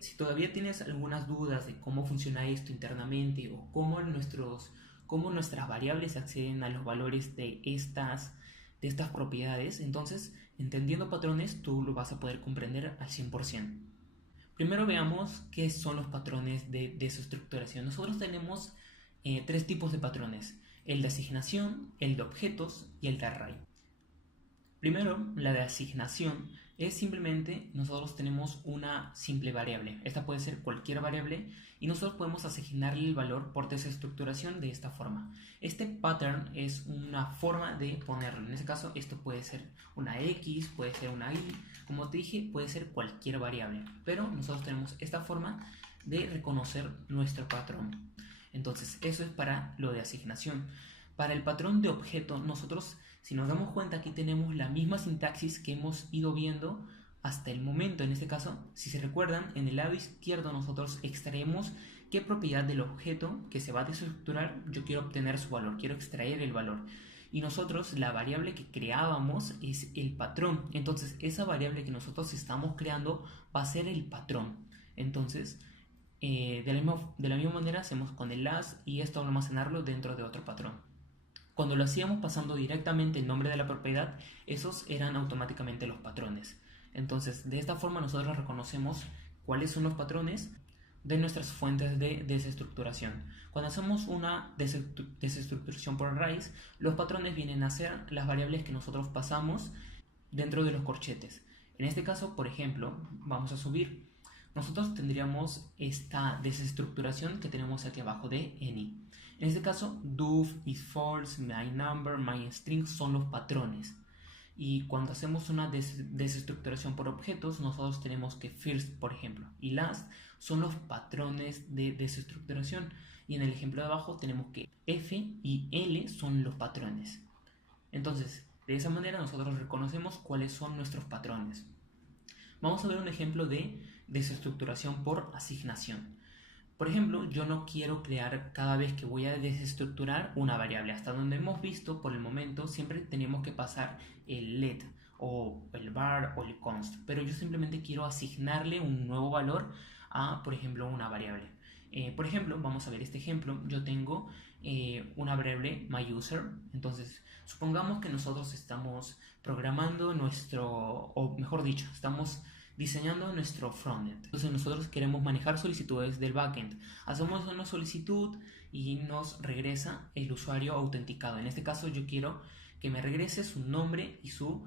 Si todavía tienes algunas dudas de cómo funciona esto internamente o cómo nuestras variables acceden a los valores de estas propiedades, entonces, entendiendo patrones, tú lo vas a poder comprender al 100%. Primero veamos qué son los patrones de desestructuración. Nosotros tenemos tres tipos de patrones: el de asignación, el de objetos y el de array. Primero, la de asignación es simplemente nosotros tenemos una simple variable. Esta puede ser cualquier variable y nosotros podemos asignarle el valor por desestructuración de esta forma. Este pattern es una forma de ponerlo. En este caso, esto puede ser una X, puede ser una Y. Como te dije, puede ser cualquier variable. Pero nosotros tenemos esta forma de reconocer nuestro patrón. Entonces, eso es para lo de asignación. Para el patrón de objeto, nosotros, si nos damos cuenta, aquí tenemos la misma sintaxis que hemos ido viendo hasta el momento. En este caso, si se recuerdan, en el lado izquierdo nosotros extraemos qué propiedad del objeto que se va a desestructurar yo quiero obtener su valor, quiero extraer el valor. Y nosotros, la variable que creábamos es el patrón. Entonces, esa variable que nosotros estamos creando va a ser el patrón. Entonces, de la misma manera hacemos con el last y esto almacenarlo dentro de otro patrón. Cuando lo hacíamos pasando directamente el nombre de la propiedad, esos eran automáticamente los patrones. Entonces, de esta forma nosotros reconocemos cuáles son los patrones de nuestras fuentes de desestructuración. Cuando hacemos una desestructuración por arrays, los patrones vienen a ser las variables que nosotros pasamos dentro de los corchetes. En este caso, por ejemplo, vamos a subir. Nosotros tendríamos esta desestructuración que tenemos aquí abajo de any. En este caso, doof, is false, my number, my string son los patrones. Y cuando hacemos una desestructuración por objetos, nosotros tenemos que first, por ejemplo, y last son los patrones de desestructuración. Y en el ejemplo de abajo tenemos que F y L son los patrones. Entonces, de esa manera nosotros reconocemos cuáles son nuestros patrones. Vamos a ver un ejemplo de desestructuración por asignación. Por ejemplo, yo no quiero crear cada vez que voy a desestructurar una variable. Hasta donde hemos visto, por el momento, siempre tenemos que pasar el let o el var o el const. Pero yo simplemente quiero asignarle un nuevo valor a, por ejemplo, una variable. Por ejemplo, vamos a ver este ejemplo. Yo tengo una variable myUser. Entonces, supongamos que nosotros estamos programando o mejor dicho, estamos diseñando nuestro frontend. Entonces nosotros queremos manejar solicitudes del backend. Hacemos una solicitud y nos regresa el usuario autenticado. En este caso yo quiero que me regrese su nombre y su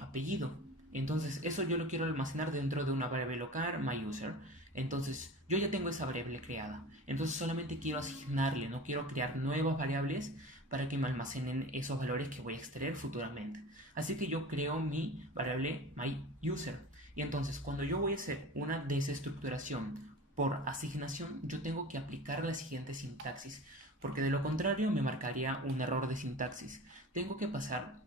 apellido. Entonces eso yo lo quiero almacenar dentro de una variable local, myUser. Entonces yo ya tengo esa variable creada. Entonces solamente quiero asignarle, no quiero crear nuevas variables para que me almacenen esos valores que voy a extraer futuramente. Así que yo creo mi variable myUser. Y entonces, cuando yo voy a hacer una desestructuración por asignación, yo tengo que aplicar la siguiente sintaxis, porque de lo contrario me marcaría un error de sintaxis. Tengo que pasar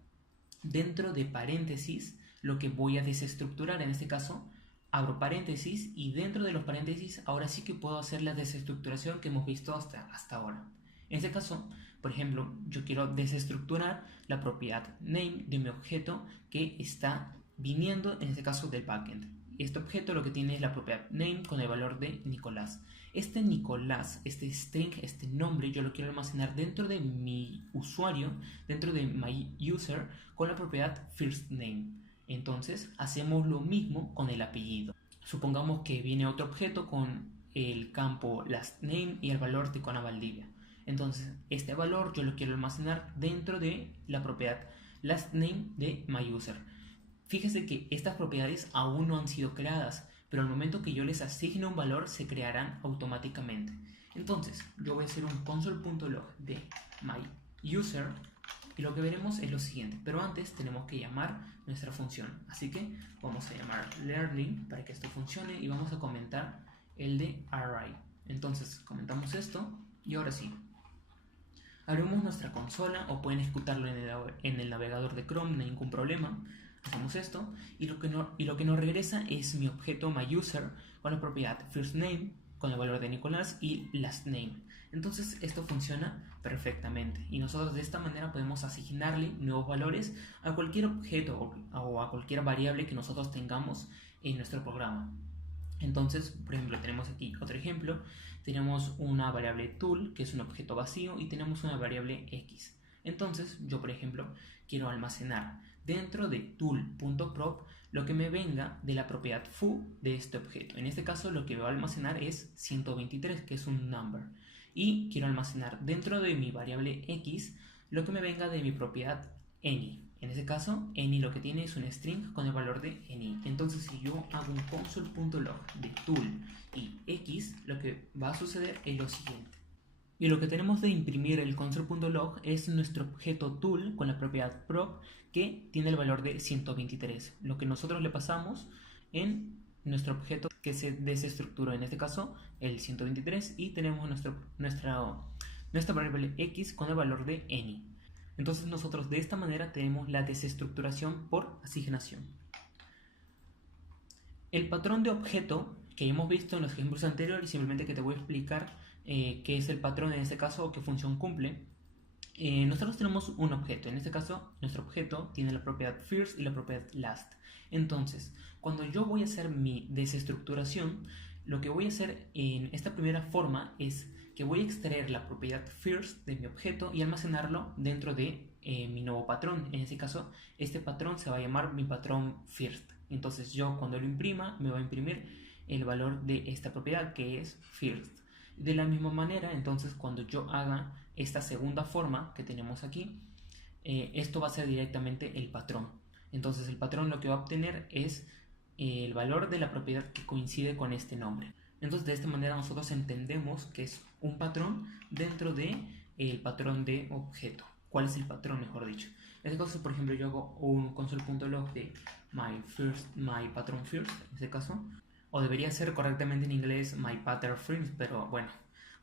dentro de paréntesis lo que voy a desestructurar. En este caso, abro paréntesis y dentro de los paréntesis ahora sí que puedo hacer la desestructuración que hemos visto hasta ahora. En este caso, por ejemplo, yo quiero desestructurar la propiedad name de mi objeto que está viniendo en este caso del backend. Este objeto lo que tiene es la propiedad name con el valor de Nicolás. Este Nicolás, este string, este nombre, yo lo quiero almacenar dentro de mi usuario, dentro de my user, con la propiedad first name. Entonces hacemos lo mismo con el apellido. Supongamos que viene otro objeto con el campo last name y el valor de Ticona Valdivia. Entonces este valor yo lo quiero almacenar dentro de la propiedad last name de my user. Fíjese que estas propiedades aún no han sido creadas, pero al momento que yo les asigne un valor se crearán automáticamente. Entonces, yo voy a hacer un console.log de myUser y lo que veremos es lo siguiente, pero antes tenemos que llamar nuestra función. Así que vamos a llamar learning para que esto funcione y vamos a comentar el de array. Entonces, comentamos esto y ahora sí. Abrimos nuestra consola o pueden ejecutarlo en el navegador de Chrome, no hay ningún problema. Hacemos esto y lo que nos regresa es mi objeto myUser con la propiedad firstName con el valor de Nicolás y lastName. Entonces esto funciona perfectamente y nosotros de esta manera podemos asignarle nuevos valores a cualquier objeto o a cualquier variable que nosotros tengamos en nuestro programa. Entonces, por ejemplo, tenemos aquí otro ejemplo. Tenemos una variable tool, que es un objeto vacío, y tenemos una variable x. Entonces, yo, por ejemplo, quiero almacenar dentro de tool.prop lo que me venga de la propiedad foo de este objeto. En este caso, lo que voy a almacenar es 123, que es un number. Y quiero almacenar dentro de mi variable x lo que me venga de mi propiedad any. En este caso, any lo que tiene es un string con el valor de any. Entonces, si yo hago un console.log de tool y x, lo que va a suceder es lo siguiente. Y lo que tenemos de imprimir el console.log es nuestro objeto tool con la propiedad prop que tiene el valor de 123. Lo que nosotros le pasamos en nuestro objeto que se desestructuró, en este caso el 123, y tenemos nuestra variable x con el valor de any. Entonces nosotros de esta manera tenemos la desestructuración por asignación. El patrón de objeto que hemos visto en los ejemplos anteriores, simplemente que te voy a explicar qué es el patrón en este caso o qué función cumple. Nosotros tenemos un objeto, en este caso nuestro objeto tiene la propiedad first y la propiedad last. Entonces, cuando yo voy a hacer mi desestructuración, lo que voy a hacer en esta primera forma es que voy a extraer la propiedad first de mi objeto y almacenarlo dentro de mi nuevo patrón. En este caso, este patrón se va a llamar mi patrón first. Entonces yo cuando lo imprima me va a imprimir el valor de esta propiedad que es first. De la misma manera, entonces cuando yo haga esta segunda forma que tenemos aquí, esto va a ser directamente el patrón. Entonces el patrón lo que va a obtener es el valor de la propiedad que coincide con este nombre. Entonces de esta manera nosotros entendemos que es un patrón dentro de el patrón de objeto. ¿Cuál es el patrón, mejor dicho? En este caso, por ejemplo, yo hago un console.log de my pattern first, en este caso, o debería ser correctamente en inglés my pattern first, pero bueno,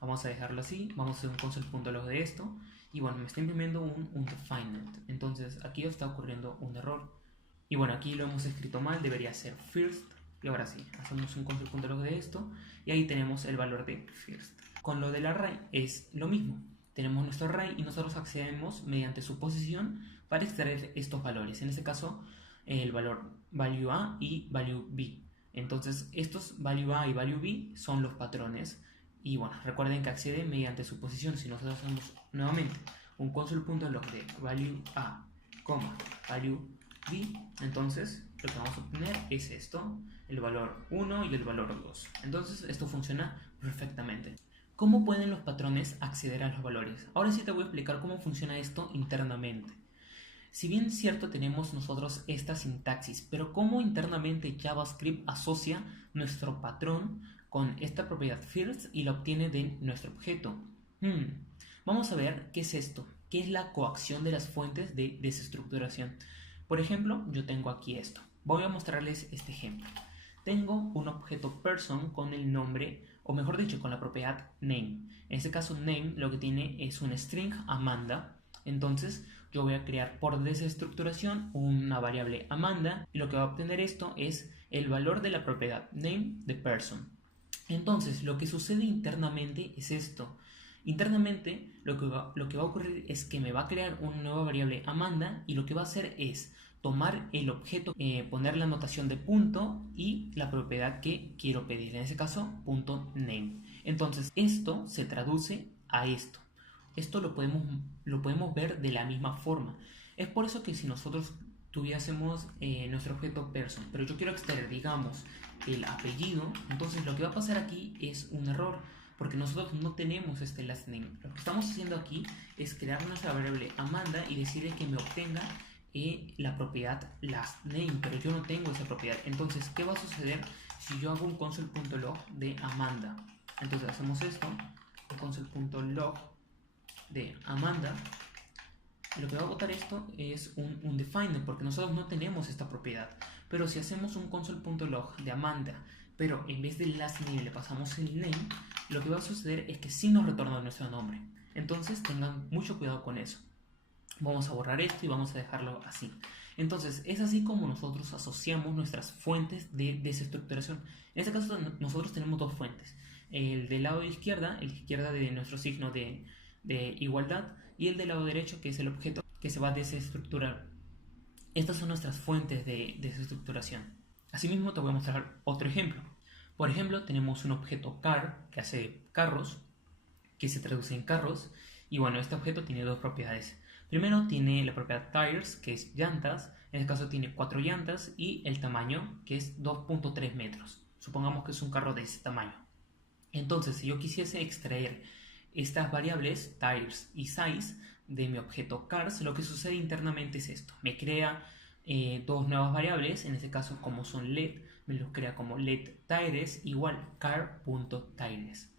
vamos a dejarlo así. Vamos a hacer un console.log de esto, y bueno, me está imprimiendo un defined. Entonces aquí está ocurriendo un error, y bueno, aquí lo hemos escrito mal, debería ser first. Y ahora sí, hacemos un console.log de esto, y ahí tenemos el valor de first. Con lo del array es lo mismo. Tenemos nuestro array y nosotros accedemos mediante su posición para extraer estos valores. En este caso, el valor value A y value B. Entonces, estos value A y value B son los patrones. Y bueno, recuerden que accede mediante su posición. Si nosotros hacemos nuevamente un console.log de value A, value B, entonces lo que vamos a obtener es esto, el valor 1 y el valor 2. Entonces, esto funciona perfectamente. ¿Cómo pueden los patrones acceder a los valores? Ahora sí te voy a explicar cómo funciona esto internamente. Si bien es cierto, tenemos nosotros esta sintaxis, pero cómo internamente JavaScript asocia nuestro patrón con esta propiedad first y la obtiene de nuestro objeto. Vamos a ver qué es esto, qué es la coacción de las fuentes de desestructuración. Por ejemplo, yo tengo aquí esto. Voy a mostrarles este ejemplo. Tengo un objeto person con el nombre, o mejor dicho, con la propiedad name. En este caso, name lo que tiene es un string Amanda. Entonces, yo voy a crear por desestructuración una variable Amanda, y lo que va a obtener esto es el valor de la propiedad name de person. Entonces, lo que sucede internamente es esto. Internamente, lo que va a ocurrir es que me va a crear una nueva variable Amanda, y lo que va a hacer es tomar el objeto, poner la notación de punto y la propiedad que quiero pedir, en ese caso, punto name. Entonces, esto se traduce a esto. Esto lo podemos ver de la misma forma. Es por eso que si nosotros tuviésemos nuestro objeto person, pero yo quiero extraer, digamos, el apellido, entonces lo que va a pasar aquí es un error, porque nosotros no tenemos este last name. Lo que estamos haciendo aquí es crear nuestra variable Amanda y decirle que me obtenga la propiedad last name, pero yo no tengo esa propiedad. Entonces, ¿qué va a suceder si yo hago un console.log de Amanda? Entonces hacemos esto, el console.log de Amanda, y lo que va a botar esto es un defined, porque nosotros no tenemos esta propiedad. Pero si hacemos un console.log de Amanda, pero en vez del last name le pasamos el name, lo que va a suceder es que sí nos retorna nuestro nombre. Entonces tengan mucho cuidado con eso. Vamos a borrar esto y vamos a dejarlo así. Entonces es así como nosotros asociamos nuestras fuentes de desestructuración. En este caso nosotros tenemos dos fuentes. El del lado de izquierda, el de izquierda de nuestro signo de igualdad, y el del lado derecho, que es el objeto que se va a desestructurar. Estas son nuestras fuentes de desestructuración. Asimismo te voy a mostrar otro ejemplo. Por ejemplo, tenemos un objeto car que hace carros, que se traduce en carros, y bueno, este objeto tiene dos propiedades. Primero tiene la propiedad tires, que es llantas, en este caso tiene 4 llantas, y el tamaño, que es 2.3 metros. Supongamos que es un carro de ese tamaño. Entonces, si yo quisiese extraer estas variables, tires y size, de mi objeto cars, lo que sucede internamente es esto. Me crea dos nuevas variables, en este caso como son led, me los crea como led tires igual car.tires.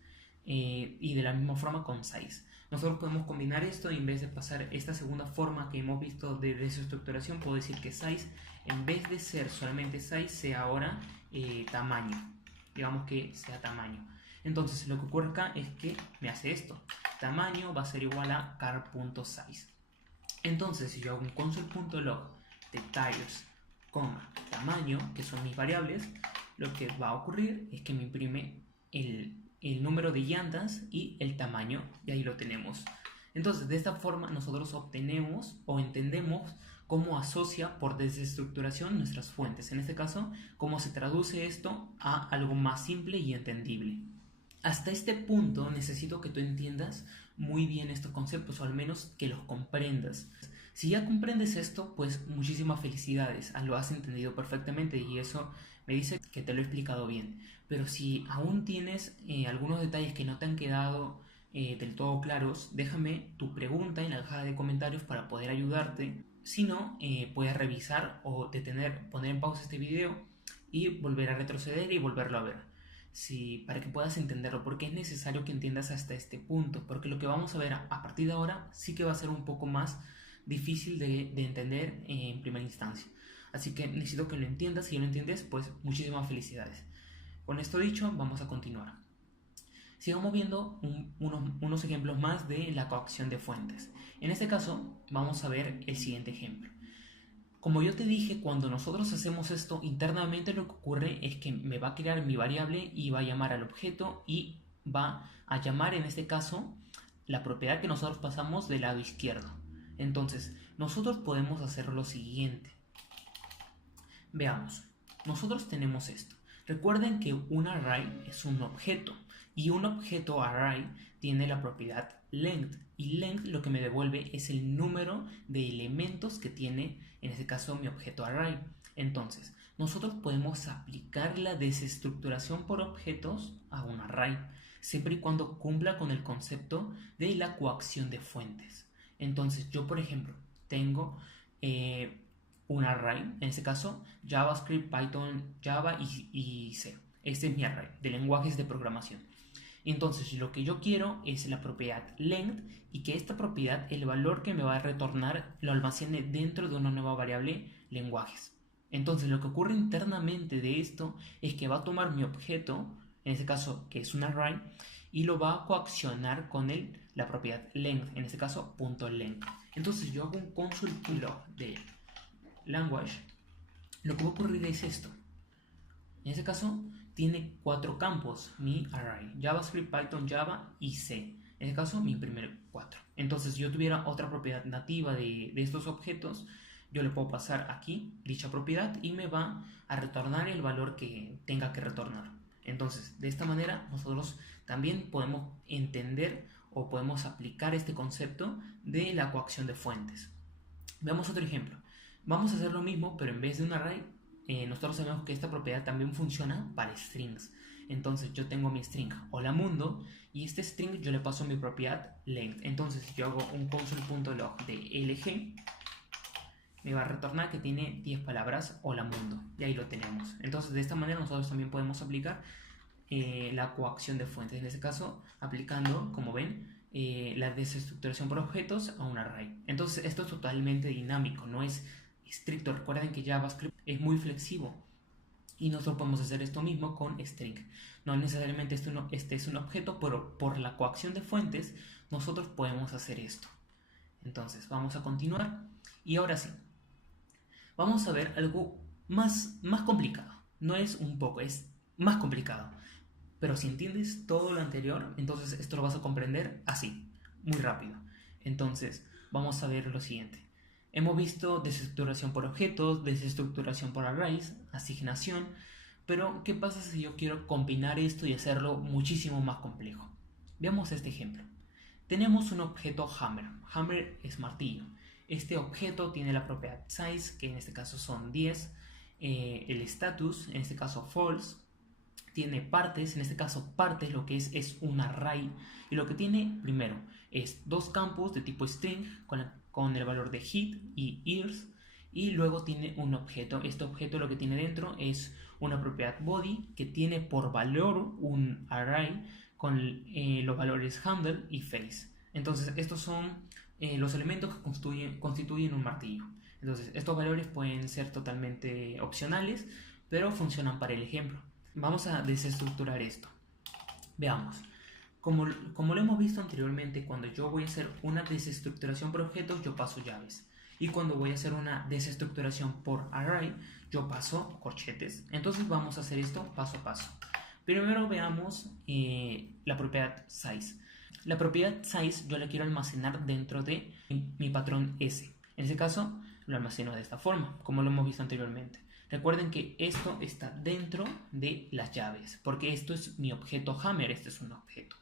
Y de la misma forma con size. Nosotros podemos combinar esto y en vez de pasar esta segunda forma que hemos visto de desestructuración, puedo decir que size, en vez de ser solamente size, sea ahora tamaño. Digamos que sea tamaño. Entonces lo que ocurre acá es que me hace esto. Tamaño va a ser igual a car.size. Entonces si yo hago un console.log de tires, tamaño, que son mis variables, lo que va a ocurrir es que me imprime el número de llantas y el tamaño, y ahí lo tenemos. Entonces de esta forma nosotros obtenemos o entendemos cómo asocia por desestructuración nuestras fuentes. En este caso, cómo se traduce esto a algo más simple y entendible. Hasta este punto necesito que tú entiendas muy bien estos conceptos, o al menos que los comprendas. Si ya comprendes esto, pues muchísimas felicidades, lo has entendido perfectamente y eso me dice que te lo he explicado bien. Pero si aún tienes algunos detalles que no te han quedado del todo claros, déjame tu pregunta en la caja de comentarios para poder ayudarte. Si no, puedes revisar o detener, poner en pausa este video y volver a retroceder y volverlo a ver. Sí, para que puedas entenderlo, porque es necesario que entiendas hasta este punto, porque lo que vamos a ver a partir de ahora sí que va a ser un poco más difícil de entender en primera instancia. Así que necesito que lo entiendas. Si lo entiendes, pues muchísimas felicidades. Con esto dicho, vamos a continuar. Sigamos viendo unos ejemplos más de la coacción de fuentes. En este caso, vamos a ver el siguiente ejemplo. Como yo te dije, cuando nosotros hacemos esto, internamente lo que ocurre es que me va a crear mi variable y va a llamar al objeto y va a llamar, en este caso, la propiedad que nosotros pasamos del lado izquierdo. Entonces, nosotros podemos hacer lo siguiente. Veamos, nosotros tenemos esto. Recuerden que un array es un objeto y un objeto array tiene la propiedad length, y length lo que me devuelve es el número de elementos que tiene, en este caso, mi objeto array. Entonces, nosotros podemos aplicar la desestructuración por objetos a un array, siempre y cuando cumpla con el concepto de la coacción de fuentes. Entonces, yo, por ejemplo, tengo un array, en este caso, JavaScript, Python, Java y C. Este es mi array de lenguajes de programación. Entonces lo que yo quiero es la propiedad length y que esta propiedad, el valor que me va a retornar, lo almacene dentro de una nueva variable lenguajes. Entonces lo que ocurre internamente de esto es que va a tomar mi objeto, en este caso que es un array, y lo va a coaccionar con la propiedad length, en este caso .length. Entonces yo hago un console.log de language, lo que va a ocurrir es esto. En este caso tiene 4 campos, mi array, JavaScript, Python, Java y C. En este caso me imprime 4. Entonces, si yo tuviera otra propiedad nativa de estos objetos, yo le puedo pasar aquí dicha propiedad y me va a retornar el valor que tenga que retornar. Entonces, de esta manera nosotros también podemos entender o podemos aplicar este concepto de la coacción de fuentes. Veamos otro ejemplo. Vamos a hacer lo mismo, pero en vez de un array, nosotros sabemos que esta propiedad también funciona para strings. Entonces yo tengo mi string hola mundo y este string yo le paso mi propiedad length. Entonces yo hago un console.log de lg, me va a retornar que tiene 10 palabras hola mundo, y ahí lo tenemos. Entonces de esta manera nosotros también podemos aplicar la coacción de fuentes, en este caso aplicando, como ven, la desestructuración por objetos a un array. Entonces esto es totalmente dinámico, no es estricto. Recuerden que JavaScript es muy flexivo y nosotros podemos hacer esto mismo con string. No necesariamente este es un objeto, pero por la coacción de fuentes nosotros podemos hacer esto. Entonces vamos a continuar y ahora sí, vamos a ver algo más complicado. No es un poco, es más complicado. Pero si entiendes todo lo anterior, entonces esto lo vas a comprender así, muy rápido. Entonces vamos a ver lo siguiente. Hemos visto desestructuración por objetos, desestructuración por arrays, asignación. Pero, ¿qué pasa si yo quiero combinar esto y hacerlo muchísimo más complejo? Veamos este ejemplo. Tenemos un objeto hammer. Hammer es martillo. Este objeto tiene la propiedad size, que en este caso son 10. El status, en este caso false. Tiene partes, en este caso partes lo que es un array. Y lo que tiene primero es dos campos de tipo string con el valor de heat y ears. Y luego tiene un objeto. Este objeto lo que tiene dentro es una propiedad body que tiene por valor un array con los valores handle y face. Entonces estos son los elementos que constituyen un martillo. Entonces estos valores pueden ser totalmente opcionales, pero funcionan para el ejemplo. Vamos a desestructurar esto. Veamos. Como lo hemos visto anteriormente, cuando yo voy a hacer una desestructuración por objetos, yo paso llaves. Y cuando voy a hacer una desestructuración por array, yo paso corchetes. Entonces vamos a hacer esto paso a paso. Primero veamos la propiedad size. La propiedad size yo la quiero almacenar dentro de mi patrón S. En este caso lo almaceno de esta forma, como lo hemos visto anteriormente. Recuerden que esto está dentro de las llaves, porque esto es mi objeto hammer, este es un objeto.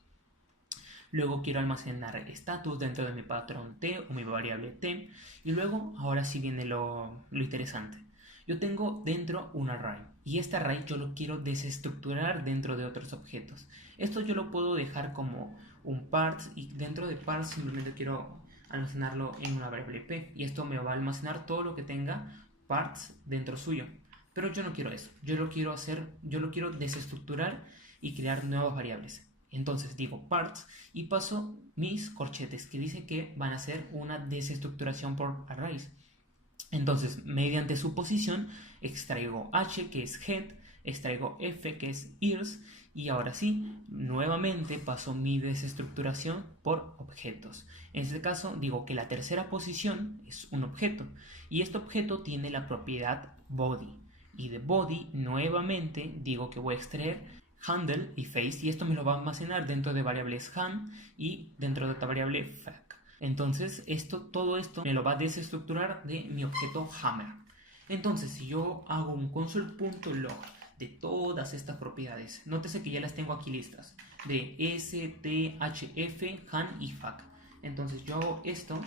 Luego quiero almacenar status dentro de mi patrón T o mi variable T. Y luego, ahora sí viene lo interesante. Yo tengo dentro un array y este array yo lo quiero desestructurar dentro de otros objetos. Esto yo lo puedo dejar como un parts y dentro de parts simplemente quiero almacenarlo en una variable P y esto me va a almacenar todo lo que tenga parts dentro suyo. Pero yo no quiero eso, yo lo quiero desestructurar y crear nuevas variables. Entonces digo parts y paso mis corchetes que dice que van a ser una desestructuración por arrays. Entonces, mediante su posición, extraigo h, que es head, extraigo f, que es ears, y ahora sí, nuevamente paso mi desestructuración por objetos. En este caso, digo que la tercera posición es un objeto, y este objeto tiene la propiedad body. Y de body, nuevamente, digo que voy a extraer handle y face, y esto me lo va a almacenar dentro de variables ham y dentro de otra variable fac. Entonces todo esto me lo va a desestructurar de mi objeto hammer. Entonces si yo hago un console.log de todas estas propiedades, nótese que ya las tengo aquí listas, de S, T, H, F, han y fac. Entonces yo hago esto,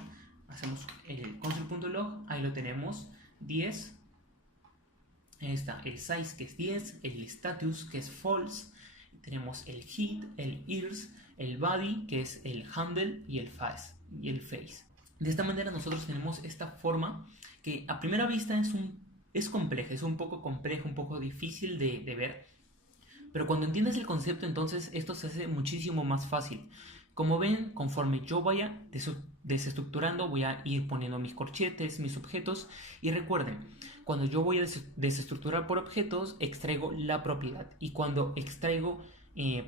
hacemos el console.log, ahí lo tenemos, 10. Ahí está el size que es 10, el status que es false, tenemos el heat, el ears, el body que es el handle y el face. De esta manera nosotros tenemos esta forma que a primera vista es compleja, es un poco compleja, un poco difícil de ver, pero cuando entiendes el concepto entonces esto se hace muchísimo más fácil. Como ven, conforme yo vaya desestructurando, voy a ir poniendo mis corchetes, mis objetos. Y recuerden, cuando yo voy a desestructurar por objetos, extraigo la propiedad. Y cuando extraigo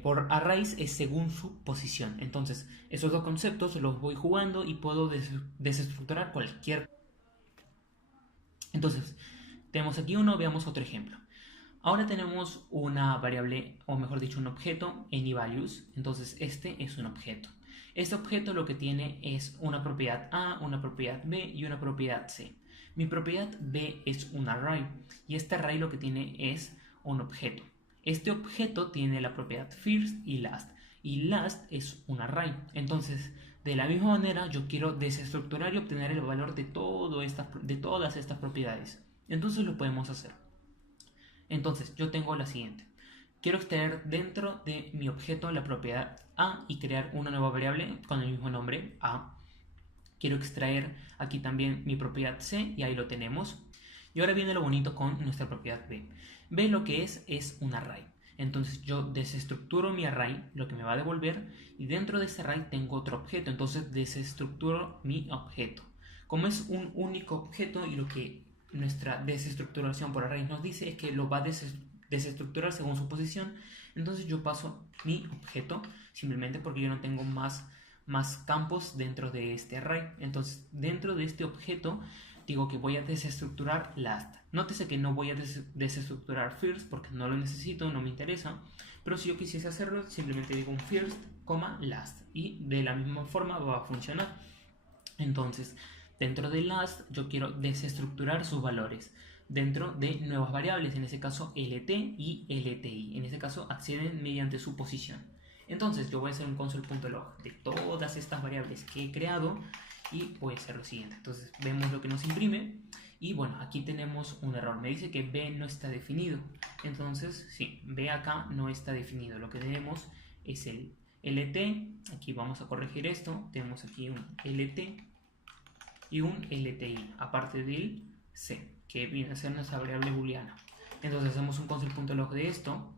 por arrays es según su posición. Entonces, esos dos conceptos los voy jugando y puedo desestructurar cualquier. Entonces, tenemos aquí uno, veamos otro ejemplo. Ahora tenemos una variable, o mejor dicho, un objeto anyValues. Entonces este es un objeto. Este objeto lo que tiene es una propiedad A, una propiedad B y una propiedad C. Mi propiedad B es un array y este array lo que tiene es un objeto. Este objeto tiene la propiedad first y last. Y last es un array. Entonces, de la misma manera, yo quiero desestructurar y obtener el valor de todas estas propiedades. Entonces lo podemos hacer. Entonces yo tengo la siguiente. Quiero extraer dentro de mi objeto la propiedad A y crear una nueva variable con el mismo nombre A. Quiero extraer aquí también mi propiedad C y ahí lo tenemos. Y ahora viene lo bonito con nuestra propiedad B. B lo que es un array. Entonces yo desestructuro mi array, lo que me va a devolver, y dentro de ese array tengo otro objeto. Entonces desestructuro mi objeto. Como es un único objeto y lo que nuestra desestructuración por array nos dice es que lo va a desestructurar según su posición, entonces yo paso mi objeto simplemente porque yo no tengo más campos dentro de este array. Entonces dentro de este objeto digo que voy a desestructurar last. Nótese que no voy a desestructurar first porque no lo necesito, no me interesa, pero si yo quisiese hacerlo simplemente digo un first, last y de la misma forma va a funcionar. Entonces dentro de last yo quiero desestructurar sus valores. dentro de nuevas variables, en este caso lt y lti. En este caso acceden mediante su posición. Entonces yo voy a hacer un console.log de todas estas variables que he creado y voy a hacer lo siguiente. Entonces vemos lo que nos imprime y bueno, aquí tenemos un error. Me dice que b no está definido. Entonces sí, b acá no está definido. Lo que tenemos es el lt. Aquí vamos a corregir esto. Tenemos aquí un lt y un lti, aparte del c, que viene a ser nuestra variable booleana. Entonces hacemos un console.log de esto.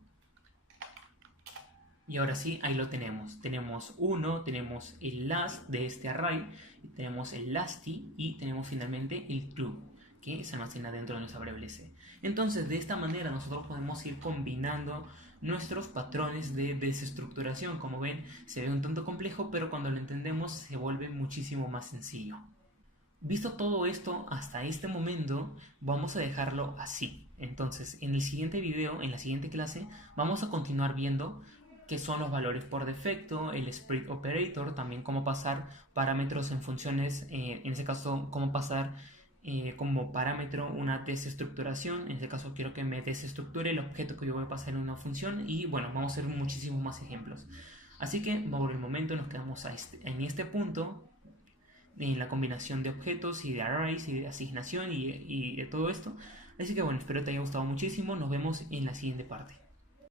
Y ahora sí, ahí lo tenemos. Tenemos 1, tenemos el last de este array, tenemos el lasty y tenemos finalmente el true, que se almacena dentro de nuestra variable c. Entonces, de esta manera nosotros podemos ir combinando nuestros patrones de desestructuración. Como ven, se ve un tanto complejo, pero cuando lo entendemos se vuelve muchísimo más sencillo. Visto todo esto hasta este momento, vamos a dejarlo así. Entonces, en el siguiente video, en la siguiente clase, vamos a continuar viendo qué son los valores por defecto, el split operator, también cómo pasar parámetros en funciones, en este caso, cómo pasar como parámetro una desestructuración. En este caso, quiero que me desestructure el objeto que yo voy a pasar en una función y bueno, vamos a hacer muchísimos más ejemplos. Así que por el momento nos quedamos en este punto, en la combinación de objetos y de arrays y de asignación y de todo esto. Así que bueno, espero te haya gustado muchísimo. Nos vemos en la siguiente parte.